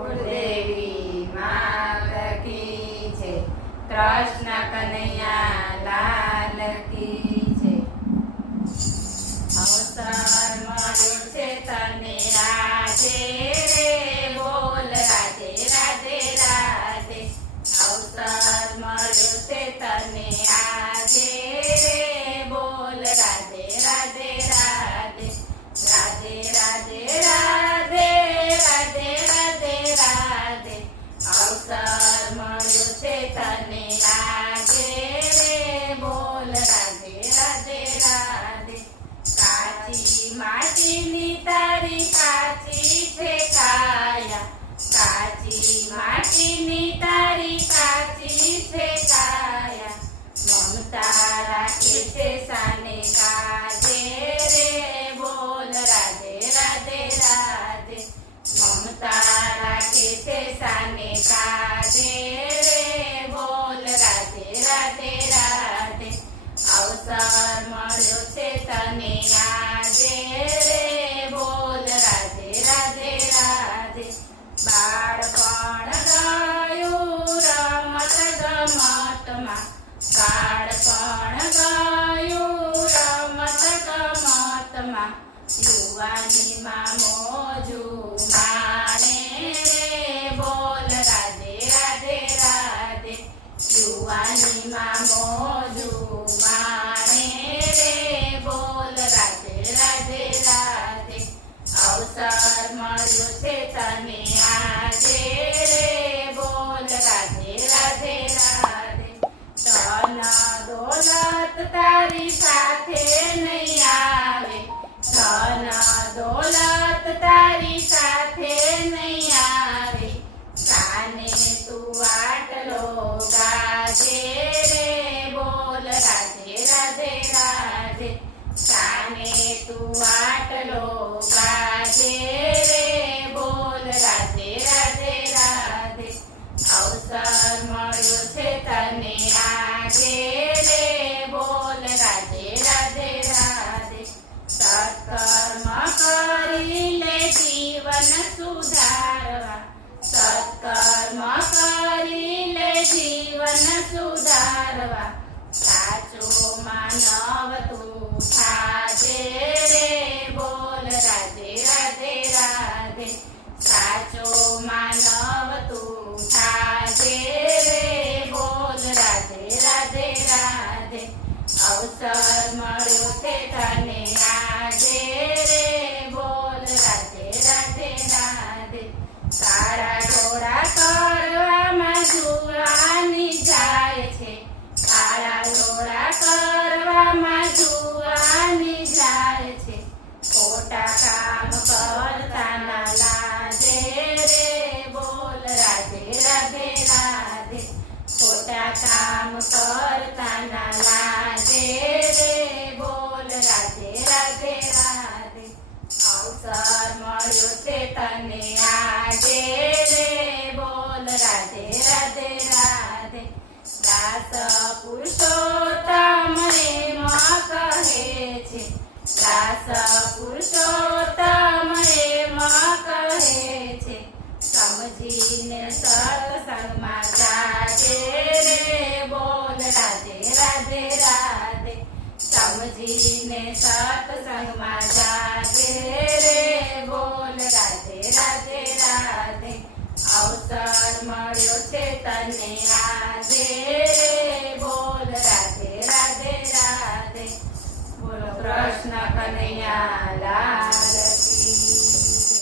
કુળદેવી માત કી જય. કૃષ્ણ કનૈયા લાલ કી જય. અવસર મળ્યો છે તને આજે રે, બોલ રાધે રાધે રાધે. અવસર મળ્યો છે તને આજે રે, બોલ રાધે રાધે રાધે. રાધે રાધે રાધે રાધે રાધે રાધે. અવસર મળ્યો છે તને આજે રે, બોલ રાધે રાધે રાધે. કાચી માટીની તારી કાચી છે કાયા, કાચી માટીની તારી કાચી છે કાયા. મમતા રાખે છે સાને કાજે રે, બોલ રાધે રાધે રાધે. મમતા રાખે છે સાને કાજે રે, બોલ રાધે રાધે રાધે. અવસર મળ્યો છે તને આજે રે, બોલ રાધે રાધે રાધે. બાળપણ ગયું રમત ગમતમાં, બાળપણ ગયું રમત ગમતમાં. યુવાનીમાં મોજુ માણે રે, બોલ રાધે રાધે રાધે. યુવાનીમાં મોજુ માણે રે, બોલ રાધે રાધે રાધે. અવસર મળ્યો છે તને આજે રે, બોલ રાધે રાધે રાધે. ધન દોલત તારી સાથે નહીં આવે, ધન દોલત તારી સાથે નહીં આવે. કાને તું આટલો ગાજે રે, બોલ રાધે રાધે રાધે. કાને તું આટલો ગાજે રે, બોલ રાધે રાધે રાધે. અવસર મળ્યો છે તને આજે રે, બોલ રાધે રાધે રાધે. સત્કર્મ કરી લે જીવન સુધારવા, સત્કર્મ કરી લે જીવન સુધારવા. સાચો માનવ તું થાજે રે, બોલ રાધે રાધે રાધે. સાચો માનવ તું થાજે રે, બોલ રાધે રાધે રાધે. અવસર મળ્યો છે તને આજે રે, બોલ રાધે રાધે રાધે. કાળા ઘોડા કરવામાં જુવાની જાય છે, કાળા ઘોડા કરવામાં જુવાની જાય છે. ખોટા કામ કરતા ના લાજે રે, બોલ રાધે રાધે રાધે. ખોટા કામ કરતા ના લાજે રે, બોલ રાધે રાધે રાધે. અવસર મળ્યો છે તને આજે રે, બોલ રાધે રાધે રાધે. દાસ પુરુષોત્તમ એમ કહે છે, દાસ પુરુષોત્તમ એમ કહે છે. સમજીને સત્સંગમાં જાજે રે, બોલ રાધે રાધે રાધે. સમજીને સત્સંગમાં જાજે રે, બોલ રાધે રાધે રાધે. અવસર મળ્યો છે તને આજે રે, બોલ રાધે રાધે રાધે. બોલો કૃષ્ણ કનૈયા લાલ